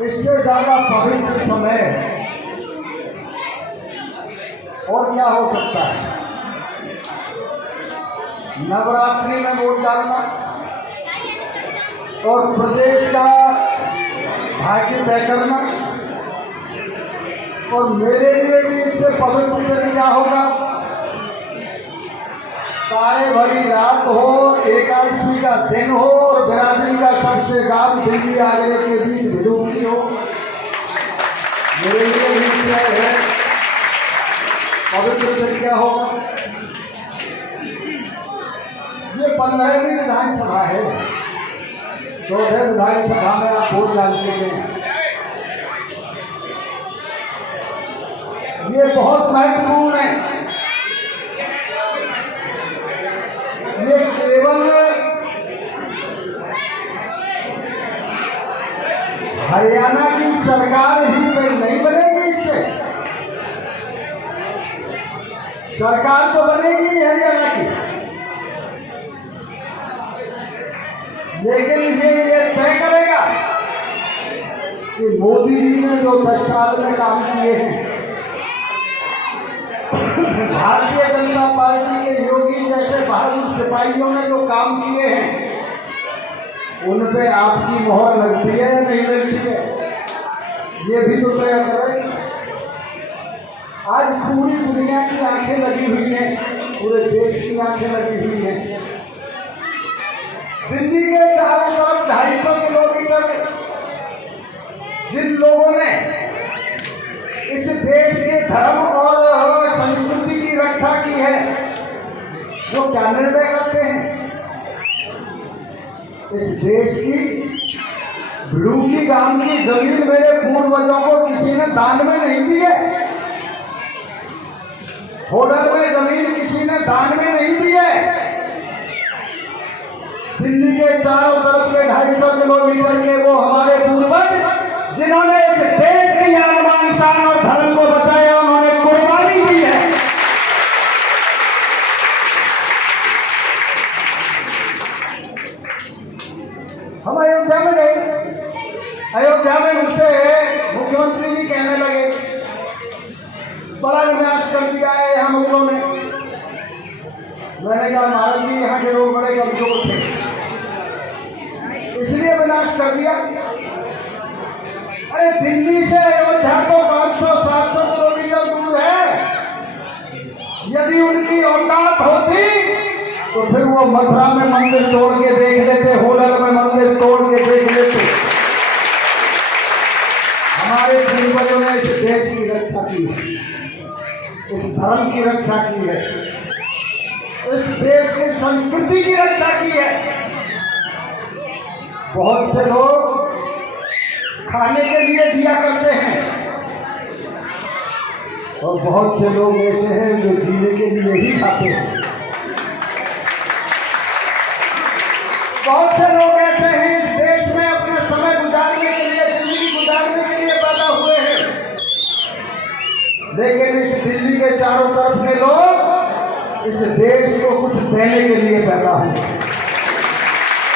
इससे ज्यादा पवित्र समय और क्या हो सकता है। नवरात्रि में वोट डालना और प्रदेश का भाग्य तय करना, और मेरे लिए भी इससे पवित्र दिन क्या होगा। सारे भरी रात हो, एकादशी का दिन हो और बिरादरी का सबसे गांव दिल्ली आगरे के बीच विडूबी हो, मेरे लिए भी है पवित्र दिन क्या होगा। ये 15वीं विधानसभा है, 14 विधानसभा में आप वोट डालते हैं। ये बहुत महत्वपूर्ण है। ये केवल हरियाणा की सरकार ही नहीं बनेगी, इससे सरकार तो बनेगी हरियाणा की, लेकिन ये तय करेगा कि मोदी जी ने जो 10 साल में काम किए हैं, भारतीय जनता पार्टी के योगी जैसे बहादुर सिपाहियों ने जो काम किए हैं, उन पे आपकी मोहर लगती है या नहीं लगती है, ये भी तो तय करें। आज पूरी दुनिया की आंखें लगी हुई हैं, पूरे देश की आंखें लगी हुई हैं। दिल्ली के चारों तरफ 250 किलोमीटर जिन लोगों ने इस देश के धर्म और संस्कृति की रक्षा की है, वो क्या निर्णय करते हैं। इस देश की भ्रूकी गांव की जमीन मेरे पूर्वजों को किसी ने दान में नहीं दी है, होडल में जमीन किसी ने दान में नहीं दी है। दिल्ली के चारों तरफ के 250 किलोमीटर के वो हमारे पूर्वज जिन्होंने इस देश की आन शान और धर्म को बचाया, उन्होंने कुर्बानी दी है। हम अयोध्या में गए, अयोध्या में मुझसे मुख्यमंत्री जी कहने लगे बड़ा विनाश कर दिया है यहाँ मुगलों ने। मैंने कहा महाराज जी, यहाँ के लोग बड़े कमजोर थे, इसलिए विनाश कर दिया। अरे दिल्ली से अयोध्या को 500-700 किलोमीटर दूर है। यदि उनकी औकात होती तो फिर वो मथुरा में मंदिर तोड़ के देख लेते, होडल में मंदिर तोड़ के देख लेते। हमारे पूर्वजों ने इस देश की रक्षा की है, इस धर्म की रक्षा की है, इस देश की संस्कृति की रक्षा की है। बहुत से लोग खाने के लिए दिया करते हैं और बहुत से लोग ऐसे हैं जो जीने के लिए ही खाते हैं। बहुत से लोग ऐसे हैं इस देश में अपने समय गुजारने के लिए, जिंदगी गुजारने के लिए पैदा हुए हैं, लेकिन इस दिल्ली के चारों तरफ के लोग इस देश को कुछ देने के लिए पैदा हुए।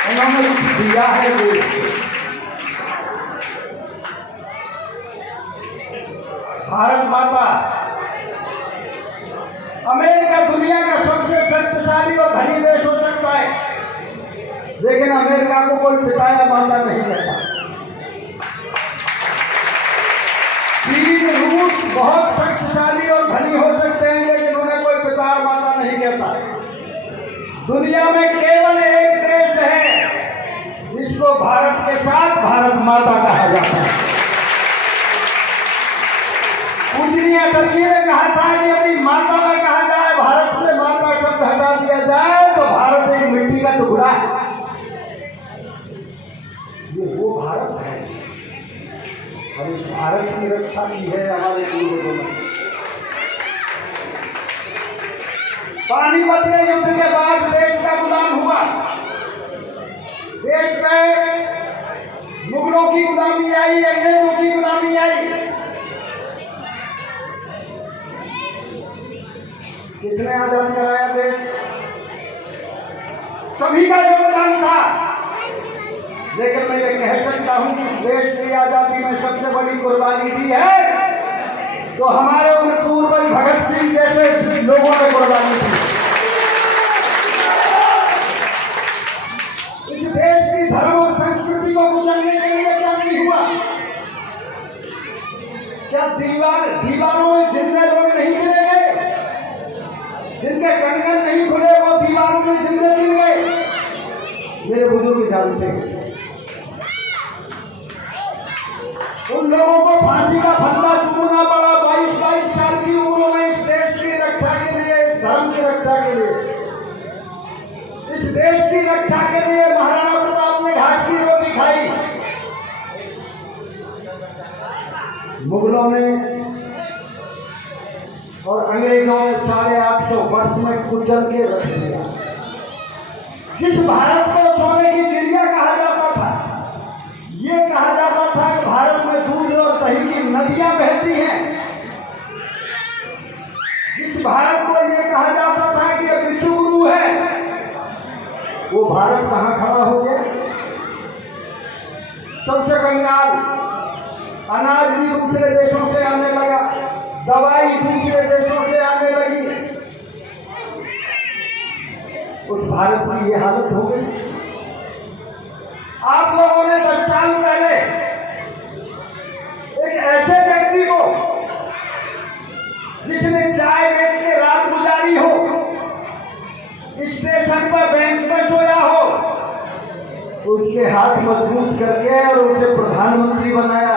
उन्होंने कुछ दिया है देश को। भारत माता, अमेरिका दुनिया का सबसे शक्तिशाली और धनी देश हो सकता है, लेकिन अमेरिका को कोई पिताया माता नहीं कहता। चीन, रूस बहुत शक्तिशाली और धनी हो सकते हैं, लेकिन उन्हें कोई पिता माता नहीं कहता। दुनिया में केवल एक देश है जिसको भारत के साथ भारत माता कहा जाता है। पूजनीय सती ने कहा था कि यदि माता न कहा जाए, भारत से माता शब्द हटा दिया जाए तो भारत एक मिट्टी का टुकड़ा है। ये वो भारत है और इस भारत की रक्षा की है हमारे पूर्वजों ने। पानीपत के युद्ध के बाद देश का गुलाम हुआ, देश में मुगलों की गुलामी आई, अंग्रेजों की गुलामी आई। किसने आजाद कराया देश? सभी का योगदान था। लेकिन मैं ये कह सकता हूं देश की आजादी में सबसे बड़ी कुर्बानी दी है तो हमारे उन पूर्वज भगत सिंह जैसे लोगों ने कुर्बानी दी। इस देश की धर्म और संस्कृति को कुचलने के लिए क्या नहीं हुआ? क्या दीवारों में जिंदे लोग नहीं गिरे गए? जिनके कंगन नहीं खुले वो दीवारों में जिंदे गिर गए। मेरे बुजुर्ग जानते हैं उन लोगों को फांसी का फंदा चूमना पड़ा 22-22 साल की उम्र में इस देश की रक्षा के लिए, इस धर्म की रक्षा के लिए, इस देश की रक्षा के लिए महाराणा प्रताप ने घाट की रोटी खाई। मुगलों ने और अंग्रेजों ने 850 वर्ष में कुचल के रख दिया। जिस भारत को सोने की चिड़िया कहा जाता था, ये कहा जाता था कि भारत में दूध और दही की नदियां बहती हैं। जिस भारत को ये कहा जाता था कि ये विश्व गुरु है, वो भारत कहां खड़ा हो गया? सबसे कंगाल, अनाज भी दूसरे देशों से आने लगा, दवाई दूसरे देशों से आने लगी। उस भारत की ये हालत हो गई। आप लोगों ने 10 साल पहले एक ऐसे व्यक्ति को जिसने चाय बेच के रात गुजारी हो, स्टेशन पर बैंक में सोया हो, उसके हाथ मजबूत करके और उसे प्रधानमंत्री बनाया।